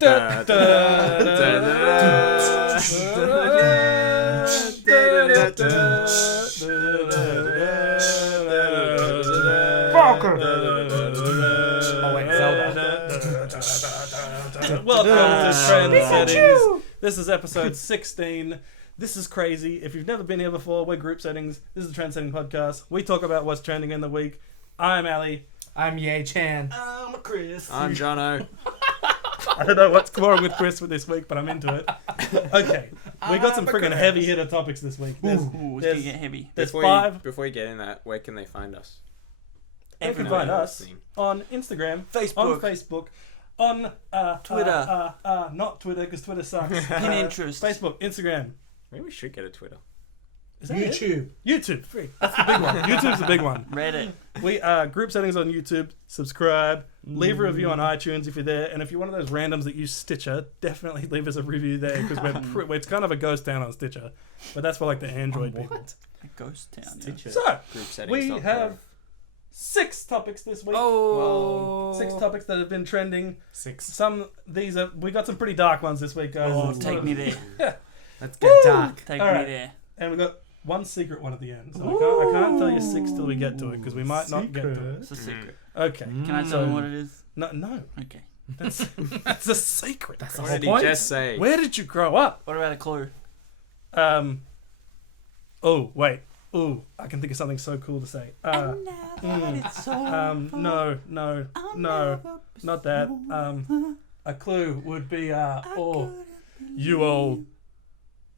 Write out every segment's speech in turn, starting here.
Da, da, da, Oh wait, Zelda. Welcome to Trend Settings. This is episode 16. This is crazy. If you've never been here before, we're Group Settings. This is a Trend Setting podcast. We talk about what's trending in the week. I'm Ali. I'm Ye Chan. I'm Chris. I'm Jono. I don't know what's wrong with Chris for this week, but I'm into it. Okay, we got some friggin' heavy hitter topics this week. It's gonna get heavy. There's five. Before you get in that, where can they find us? You can find us on Instagram, Facebook. on Twitter. Not Twitter because Twitter sucks. Pinterest. Facebook, Instagram. Maybe we should get a Twitter. Is that YouTube. it? YouTube, free. That's the big one. YouTube's the big one. Reddit. We Group Settings on YouTube. Subscribe. Leave a review on iTunes if you're there. And if you're one of those randoms that use Stitcher, definitely leave us a review there because it's kind of a ghost town on Stitcher. But that's for like the Android people. A ghost town. Yeah. Stitcher. So, Group Settings. we have 6 topics this week. Oh. 6 topics that have been trending. 6. We got some pretty dark ones this week, guys. Oh, It's take sort me of- there. Yeah. Let's get dark. Take All me right. there. And we got one secret one at the end. So I can't tell you 6 till we get to it because we might not get to it. It's a secret. Okay. Can I tell them what it is? No. Okay. That's a secret. That's the What whole did he point. just say? Where did you grow up? What about a clue? Oh, wait. Oh, I can think of something so cool to say. No, not that. A clue would be, you old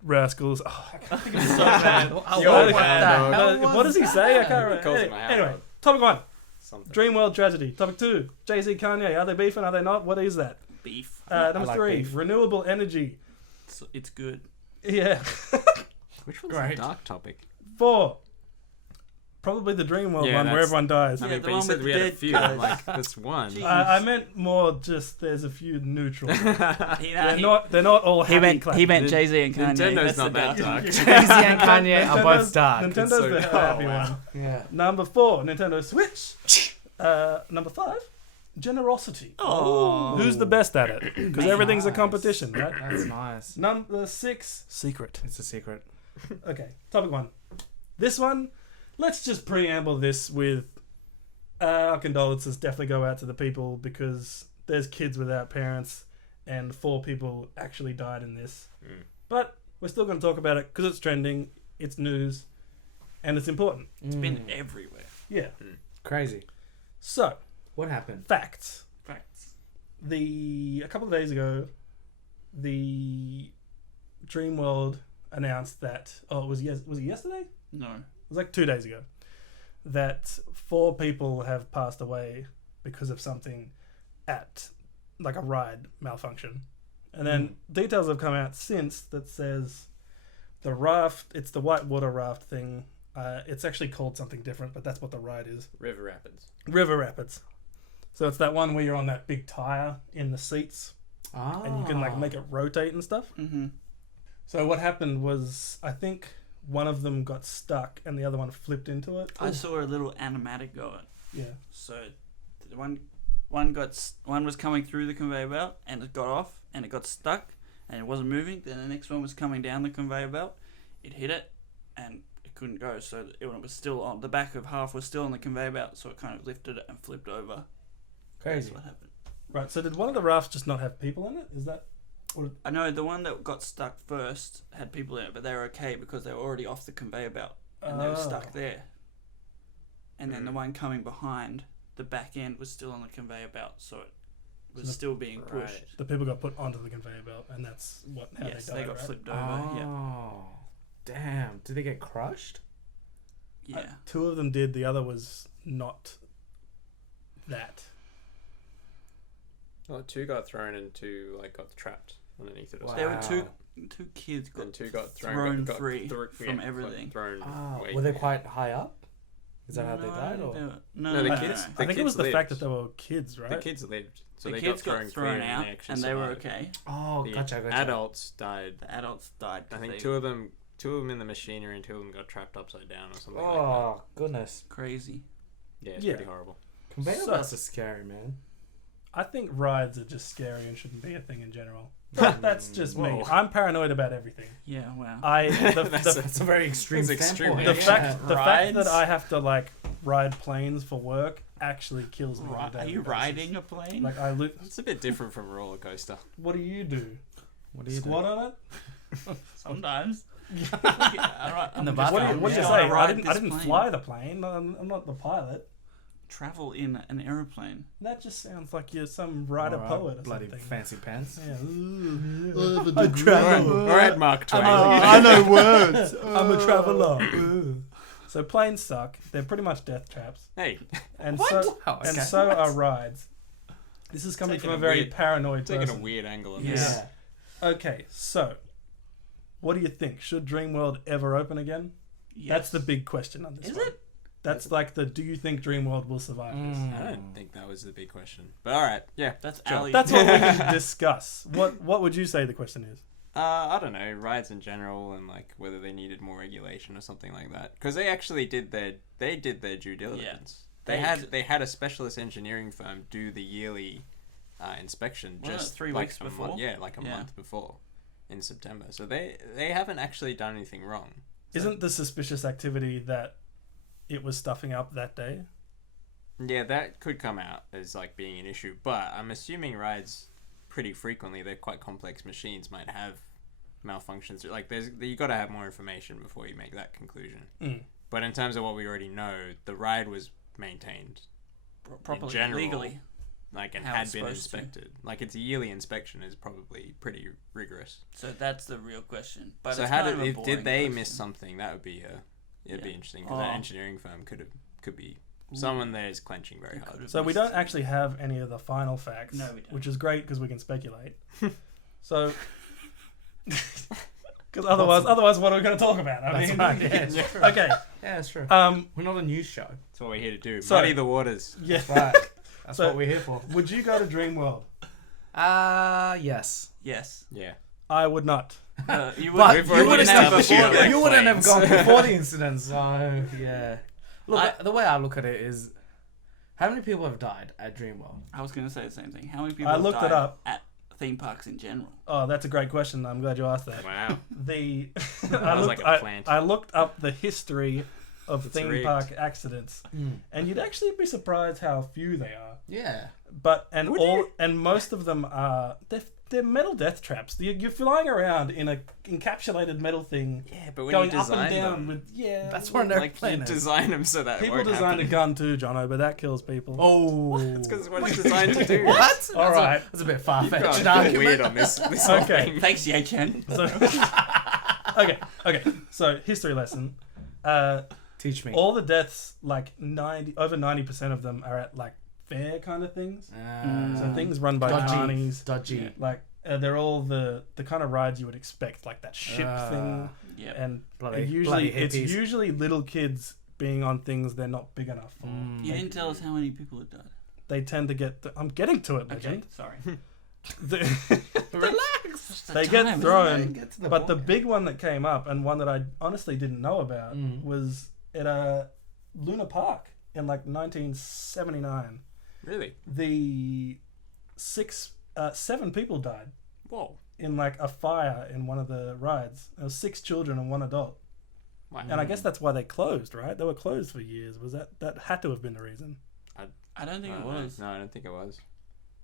rascals. Oh, I can't think of it so bad. What does he say? I can't He calls remember. him a Anyway, hound. topic 1. Something. Dreamworld tragedy. Topic 2. Jay-Z, Kanye. Are they beefing? Are they not? What is that? Beef. Number like 3. beef. Renewable energy. It's good. Yeah. Which one's Great. the dark topic? 4. Probably the Dreamworld Yeah, one where that's- everyone dies. I Yeah, mean, the but you one said with we the had a dead few. guys. I'm like, that's one. Jeez. I meant more just there's a few neutral. They're He not all happy. meant clappy. Jay-Z and Kanye. Nintendo's That's not the that dark. dark. Jay-Z and Kanye are both Nintendo's- dark. Nintendo's so- the happy wow. one. Yeah. Number 4, Nintendo Switch. Number 5, generosity. Oh. Who's the best at it? Because everything's a Nice. competition, right? That's nice. Number 6, secret. It's a secret. Okay, topic 1. This one, let's just preamble this with our condolences definitely go out to the people because there's kids without parents and 4 people actually died in this. But we're still going to talk about it because it's trending, it's news, and it's important. It's been everywhere. Yeah. Crazy. So, What happened? facts. Facts. A couple of days ago, the Dreamworld announced that, was it yesterday? No. It was like 2 days ago, that 4 people have passed away because of something at like a ride malfunction. And then details have come out since that says the raft, it's the whitewater raft thing. It's actually called something different, but that's what the ride is. River Rapids. River Rapids. So it's that one where you're on that big tire in the seats and you can like make it rotate and stuff. Mm-hmm. So what happened was, I think one of them got stuck and the other one flipped into it. I saw a little animatic going. Yeah. So the one was coming through the conveyor belt and it got off and it got stuck and it wasn't moving. Then the next one was coming down the conveyor belt. It hit it and it couldn't go. So it was still on the back of half was still on the conveyor belt. So it kind of lifted it and flipped over. Crazy. That's what happened. Right, so did one of the rafts just not have people in it? Is that... I know the one that got stuck first had people in it, but they were okay because they were already off the conveyor belt and they were stuck there. And then the one coming behind, the back end was still on the conveyor belt, so it was still being pushed. The people got put onto the conveyor belt and that's how Yes, they died, they got right? flipped over. Oh. Damn. Did they get crushed? Yeah. 2 of them did, the other was not that. Well, 2 got thrown and 2 got trapped underneath it. Or Wow. something. There were two kids got And 2 got thrown got free from yeah, everything. Thrown away. Were they quite high up? Is that how they No, died? Or? No, the no, kids- I think it was kids the fact lived. that they were kids, right? The kids lived, so the they kids got thrown clear out actually and they were survived. okay. Oh, The gotcha. adults died. The adults died. I 'cause think they- 2 of them in the machinery and 2 of them got trapped upside down or something like Oh, goodness. Crazy. that. Yeah, it's Yeah. pretty horrible. Conveyor So- belts are scary, man. I think rides are just scary and shouldn't be a thing in general. That's just me. Whoa. I'm paranoid about everything. Yeah, wow. That's a very extreme That's extreme. standpoint. The Yeah. fact that Rides? I have to like ride planes for work actually kills me. on a Are daily you basis. riding a plane? Like It's a bit different from a roller coaster. what do you do? What do you Squat do? on it? Sometimes. In the What do you, bathroom, what do you yeah. say? I ride I didn't this plane. fly the plane. I'm not the pilot. Travel in an aeroplane. That just sounds like you're some writer poet or bloody something. fancy pants. Yeah. All right, Mark Twain. I know words. I'm a traveller. So planes suck. They're pretty much death traps. Hey, And What? so Wow, and okay. so are rides. This is coming Taking from a a very weird- paranoid taking a person. weird angle on Yeah. this. Okay, so what do you think? Should Dreamworld ever open again? Yes. That's the big question on this Is one. it? That's like the do you think Dreamworld will survive this? I don't think that was the big question. But all right, yeah. That's Sure. Ali. That's what we can discuss. What would you say the question is? I don't know, rides in general and like whether they needed more regulation or something like that. Because they actually did their due diligence. They had a specialist engineering firm do the yearly inspection Wasn't just it 3 like weeks a before? month, like a month before in September. So they haven't actually done anything wrong. So, Isn't the suspicious activity that it was stuffing up that day? yeah, that could come out as like being an issue, but I'm assuming rides pretty frequently, they're quite complex machines, might have malfunctions. Like you got to have more information before you make that conclusion. But in terms of what we already know, the ride was maintained properly, in general, legally. like, and how had it's been supposed to. inspected. Like its yearly inspection is probably pretty rigorous. So that's the real question. But So it's how kind of a did boring they question. miss something? That would be it'd be Yeah. interesting because that Oh. engineering firm could be someone there is clenching very It hard. could've So we missed don't it. actually have any of the final facts, No, we don't. which is great because we can speculate. So, because otherwise, what are we going to talk about? I That's mean, right, yeah, it's true. okay. Yeah, that's true. We're not a news show. That's what we're here to do. So- Muddy the waters. Yeah. That's right. That's So- what we're here for. Would you go to Dreamworld? Yes. Yes. Yeah. I would not. You But We've you already wouldn't established have you before. don't like You wouldn't have planes. gone before the incident, so yeah. Look, I- the way I look at it is, how many people have died at Dreamworld? I was going to say the same thing. How many people I have looked it died up. at theme parks in general? Oh, that's a great question. I'm glad you asked that. Wow. The That was like a plant. I looked up the history of It's theme rigged. park accidents, and you'd actually be surprised how few they are. Yeah. But Would and most of them are they're metal death traps. You're flying around in a encapsulated metal thing, Yeah, but when going you up design and down them, with That's where an like airplane you is. design them so that people won't designed a happen. gun too, Jono, but that kills people. Oh. That's because what it's designed to do. What? All right. That's a bit You've far-fetched gone full argument. weird on this whole Okay. thing. Thanks, Chen. So, okay. So history lesson. Teach me. All the deaths, like over 90% of them are at like fair kind of things. So things run by Dodgy. carnies. Dodgy. Yeah. Like they're all the kind of rides you would expect, like that ship thing. Yeah. And Bloody- usually bloody it's hippies. usually little kids being on things they're not big enough for. You didn't tell us how many people had died. They tend to get. I'm getting to it, Okay, legend. sorry. Relax. They get time, thrown. Get to the But the point. big one that came up, and one that I honestly didn't know about, was at Luna Park in like 1979. Really? The 7 people died Whoa. in like a fire in one of the rides. There was 6 children and 1 adult. Wow. And I guess that's why they closed, right? They were closed for years. Was that had to have been the reason? I don't think it was. No, I don't think it was.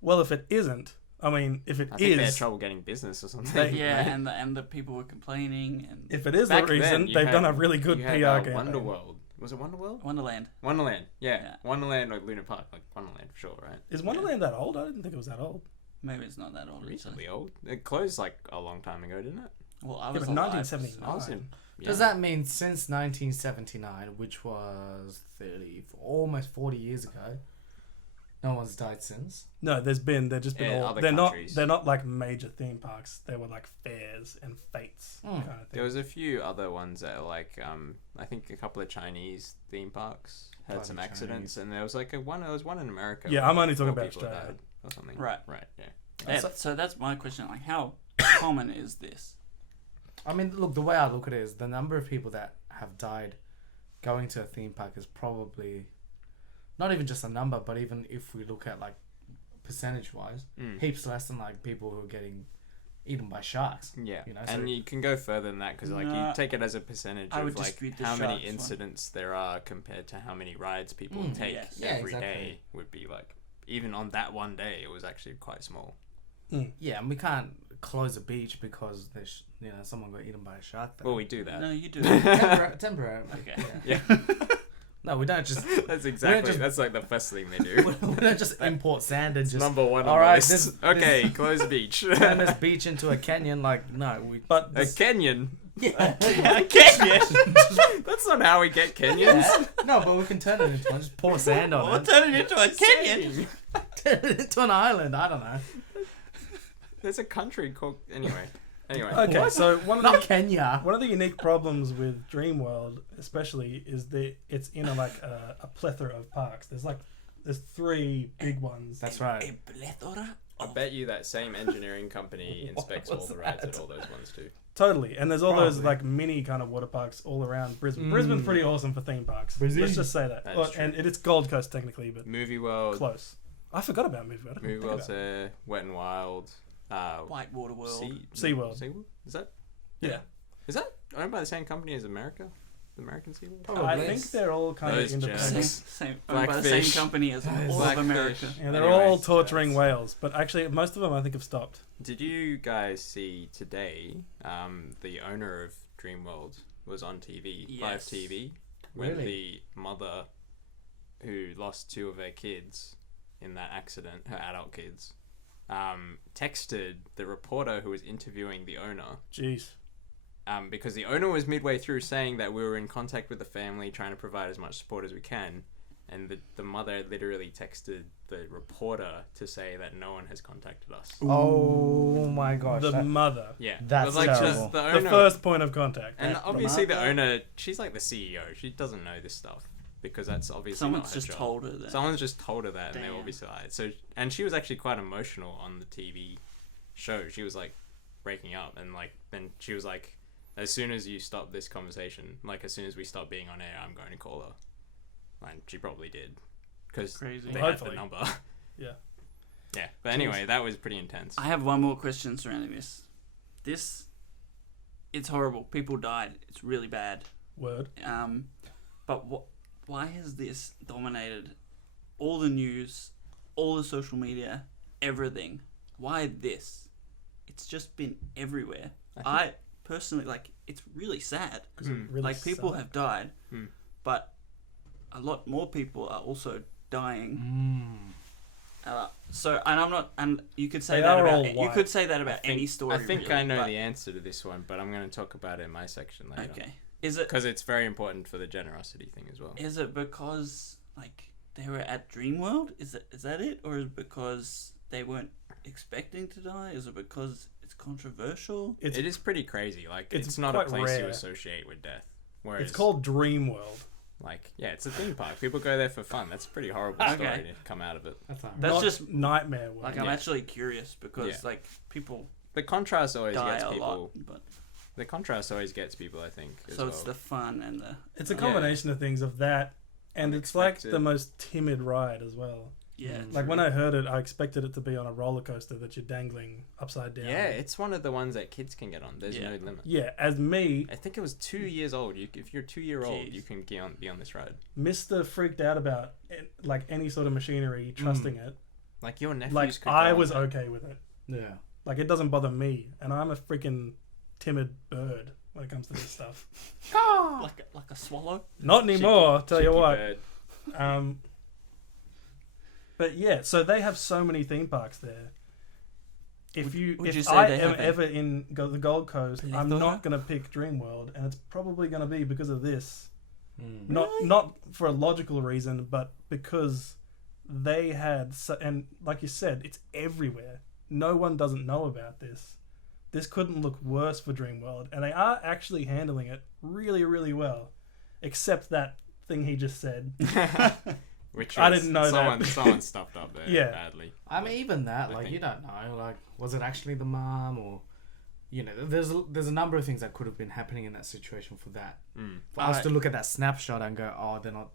Well, if it isn't, I mean, if it I think they had is, trouble getting business or something. They- Yeah, right? and the people were complaining and if it is Back the reason, then, you they've had- done a really good you PR had, campaign. Wonderworld. Was it Wonderworld? Wonderland. Wonderland. Yeah. Yeah. Wonderland or Luna Park. Like Wonderland for sure, right? Is Wonderland that old? I didn't think it was that old. Maybe it's not that old. Recently old. It closed like a long time ago, didn't it? Well, I Yeah, was but alive. 1979. I was in. Does that mean since 1979, which was almost 40 years ago, no one's died since? No, they've just been Yeah, all. other They're countries. not like major theme parks. They were like fairs and fates kind of thing. There was a few other ones that are like I think a couple of Chinese theme parks had Bloody some accidents, Chinese. and there was like there was one in America. Yeah, where I'm only talking 4 about people Australia. died or something. Right. Right. Yeah. Yeah, so that's my question. Like, how common is this? I mean, look, the way I look at it is the number of people that have died going to a theme park is probably not even just a number, but even if we look at like percentage wise, Mm. heaps less than like people who are getting eaten by sharks. Yeah, You know, and so- you can go further than that because like Nah, you take it as a percentage I would of like dispute the how many sharks one. incidents there are compared to how many rides people Mm, take yes. Yeah, every day exactly. would be like even on that one day it was actually quite small. Yeah, and we can't close a beach because there's someone got eaten by a shark. There. Well, we do that. No, you do. Temporary. Okay. Yeah. Yeah, No, we don't just that's exactly. just- That's like the first thing they do. we don't just import sand and It's just number one on all the right, list. this- Okay, close beach. turn this beach into a canyon. Like no, we. But A canyon. Yeah. A canyon. That's not how we get canyons. No, but we can turn it into one. Just pour sand on We'll it. turn it into a canyon. Turn it into an island. I don't know. There's a country called anyway. okay, What? so Not Kenya. one of the unique problems with Dreamworld, especially, is that it's in a plethora of parks. There's 3 big ones. That's right. A plethora I of- bet you that same engineering company inspects all was the rides that? at all those ones too. Totally, and there's all those Probably. like mini kind of water parks all around Brisbane. Mm. Brisbane's pretty awesome for theme parks. Brisbane. Let's just say that. That's Well, true. and it's Gold Coast technically, but Movie World, close. I forgot about Movie World. I didn't Movie think World's about it. there, Wet and Wild, Whitewater World. SeaWorld. SeaWorld? Is that? Yeah. Is that owned by the same company as America? The American SeaWorld? Probably. I think they're all kind Those of Same, independent. same, owned by the same Blackfish. company as Nice. all of Blackfish. America. Yeah, they're Anyways, all torturing yes. whales, but actually most of them I think have stopped. Did you guys see today? The owner of Dreamworld was on TV, live Yes. TV, when Really? the mother who lost 2 of her kids in that accident, her adult kids, texted the reporter who was interviewing the owner. Jeez. Because the owner was midway through saying that we were in contact with the family, trying to provide as much support as we can, and the mother literally texted the reporter to say that no one has contacted us. Oh my gosh. The mother. Yeah, That's but, like, terrible. the owner, The first point of contact. and Right? obviously the mother- owner, she's like the CEO. She doesn't know this stuff because that's obviously Someone's not her just job. told her that. Someone's just told her that, and they Damn. obviously lied. So, and she was actually quite emotional on the TV show. She was like breaking up, and like then she was like, as soon as you stop this conversation, like as soon as we stop being on air, I'm going to call her. And she probably did, because Crazy. they had Hopefully. the number. Yeah. Yeah, but anyway, that was pretty intense. I have one more question surrounding this. It's horrible. People died. It's really bad. Word. But why has this dominated all the news, all the social media, everything? Why this? It's just been everywhere. I personally it's really sad. 'Cause it Mm. really Like people sucked. have died, Mm. but a lot more people are also dying. So, and I'm not, and you could say They that are about all you white. could say that about any story. I think really, I know but- the answer to this one, but I'm going to talk about it in my section later. Okay, is it Because it's very important for the generosity thing as well. Is it because they were at Dreamworld? Is that it, or is it because they weren't expecting to die? Is it because it's controversial? It's It is pretty crazy. Like it's it's not a quite place you rare. associate with death. Whereas it's called Dreamworld. like it's a theme park. People go there for fun. That's a pretty horrible Okay. story to come out of it. That's not That's Not just- Nightmare World. I'm Yeah. actually curious because Yeah. people The contrast always die gets a people. lot, but The contrast always gets people. I think. As so well. it's the fun and the It's a Yeah. combination of things of that, and it's like Unexpected. the most timid ride as well. yeah. Mm. Like true. when I heard it, I expected it to be on a roller coaster that you're dangling upside down. Yeah, it's one of the ones that kids can get on. There's Yeah. no limit. Yeah, as me, I think it was 2 years old. If you're 2-year-old, Jeez. you can be on this ride. Mr. freaked out about like any sort of machinery, trusting it. Like your nephews. Like could I go on was that. okay with it. Yeah. Like it doesn't bother me, and I'm a freaking timid bird when it comes to this stuff. like a swallow. Not anymore, I'll tell you Cheeky what. bird. But yeah, so they have so many theme parks there. If would you if say I they am have a ever in the Gold Coast, I'm plethora? not gonna pick Dreamworld, and it's probably gonna be because of this. Mm. Not for a logical reason, but because they had and like you said, it's everywhere. No one doesn't know about this. This couldn't look worse for Dreamworld, and they are actually handling it really, really well. Except that thing he just said. Which I was- didn't know that. someone stuffed up there Yeah. badly. I mean, even that, I like, think- you don't know. Like, was it actually the mom, or, there's a number of things that could have been happening in that situation for that. Mm. For us to look at that snapshot and go, oh, they're not.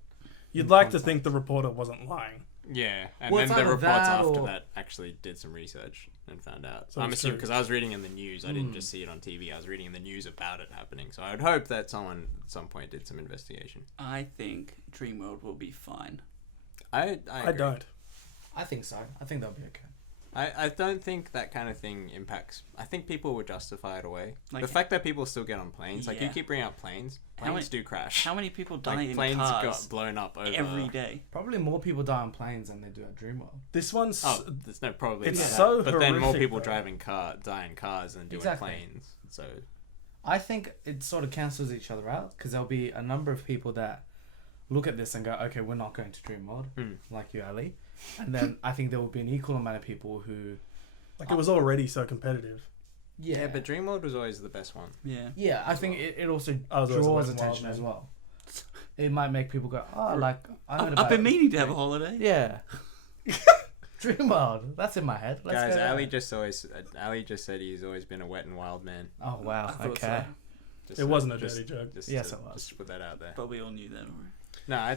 You'd in like to contact. think the reporter wasn't lying. Yeah, and Well, then it's the either reports that after or- that actually did some research and found out. So I'm it's assuming true. because I was reading in the news, I didn't just see it on TV. I was reading in the news about it happening. So I would hope that someone at some point did some investigation. I think Dreamworld will be fine. I agree. don't. I think so. I think they'll be okay. I don't think that kind of thing impacts. I think people would justify it away. Like- The fact that people still get on planes, like you Yeah. keep bringing up planes, How planes many- do crash. How many people die Like in planes cars got blown up over every day? Probably more people die on planes than they do at Dreamworld. This one's Oh, there's no probably. It's about so that. But then more horrific, people though. die in cars than do Exactly. in planes. So I think it sort of cancels each other out because there'll be a number of people that look at this and go, okay, we're not going to Dreamworld, like you, Ali. And then I think there will be an equal amount of people who... like it was already so competitive. yeah, but Dreamworld was always the best one. Yeah. Yeah, I think it also I was always a draws Wet n' Wild attention man. as well. It might make people go, oh, like... I heard I've about been it. meaning to have a holiday. Yeah. Dreamworld. That's in my head. Let's Guys, go there. Ali just said he's always been a wet and wild man. Oh, wow. I thought Okay. so, Just It wasn't a dirty joke. Yes, it was. Just put that out there. but we all knew that already. No, I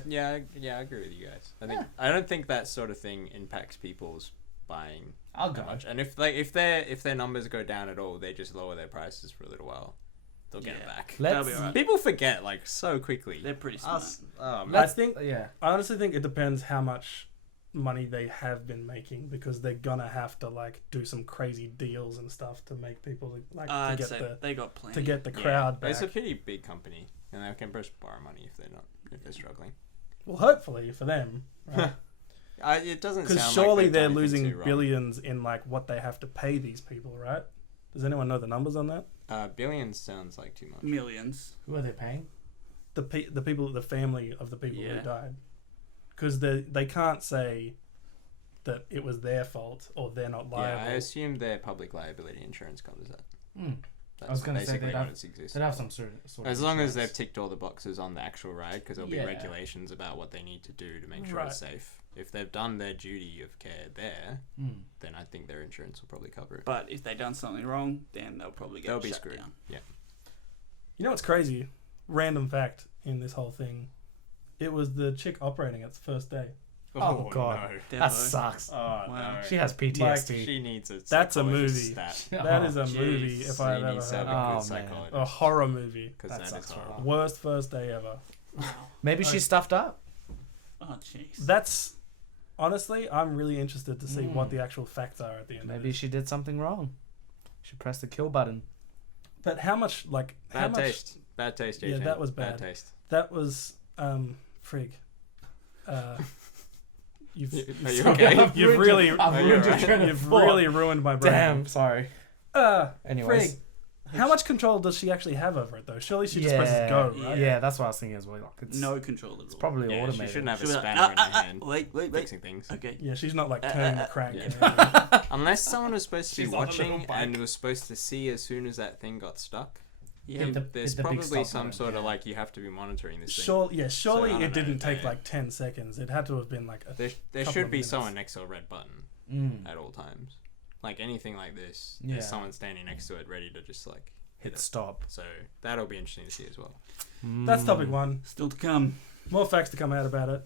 agree with you guys. I don't think that sort of thing impacts people's buying I'll go. that much. And if their numbers go down at all, they just lower their prices for a little while. They'll get it Yeah. back. That'll Let's... be alright. People forget like so quickly. They're pretty smart. Man. I think Yeah. I honestly think it depends how much money they have been making because they're gonna have to like do some crazy deals and stuff to make people like I'd to say get they got plenty. the to get the Yeah. crowd But it's a back. pretty big company, and they can just borrow money if they're struggling. Well, hopefully for them, right? It doesn't Because sound surely like they're they've done anything losing too wrong. billions in like what they have to pay these people, right? Does anyone know the numbers on that? Billions sounds like too much. Millions. Who are they paying? The people, the family of the people Yeah. who died, because they can't say that it was their fault or they're not Yeah, liable. I assume their public liability insurance covers that. I was going to say basically they'd what have, it's exists. they'd have some sort of As long as they've insurance. ticked all the boxes on the actual ride, because there'll be Yeah. regulations about what they need to do to make sure Right. it's safe. If they've done their duty of care there, Mm. then I think their insurance will probably cover it. But if they done something wrong, then they'll probably get They'll be shut screwed. down. Yeah. You know what's crazy? Random fact in this whole thing. It was the chick operating its first day. Oh, God. No. That Devo. sucks. Oh Wow. no. She has PTSD. She needs a. That's a psychologist movie. Stat. That is a Oh, movie if I've She ever needs to heard have of. a Oh, good man. psychologist. A horror movie. Because That that is sucks for horrible. her. Worst first day ever. Maybe she's stuffed up. Oh, jeez. That's honestly, I'm really interested to see Mm. what the actual facts are at the end. Maybe of she did something wrong. She pressed the kill button. But how much how Bad much taste. Bad taste, Yeah, AJ. that was bad. taste. that was frig. You've Are you okay? You've really I've Are you ruined your alright? train of you've thought. really ruined my brain. Damn, sorry. Anyways. Frig. How much control does she actually have over it though? Surely she just presses go, right? Yeah, that's what I was thinking as well. Like, it's No control at all. it's probably Yeah, automated. she shouldn't have a She'll be like, spanner in her "Ah, hand wait. fixing things. Okay. Yeah, she's not like turning the crank. yeah. and everything. Unless someone was supposed to be She's on a little watching bike. and was supposed to see as soon as that thing got stuck. Yeah. Hit the- There's hit the big probably stop some button, sort of yeah. like you have to be monitoring this thing. Surely So, I it don't didn't know, take yeah. like 10 seconds. It had to have been like a There couple should of be minutes. someone next to a red button Mm. at all times. Like anything like this, Yeah. there's someone standing next to it ready to just like hit Hit it. stop. So that'll be interesting to see as well. That's topic one. Still to come. More facts to come out about it.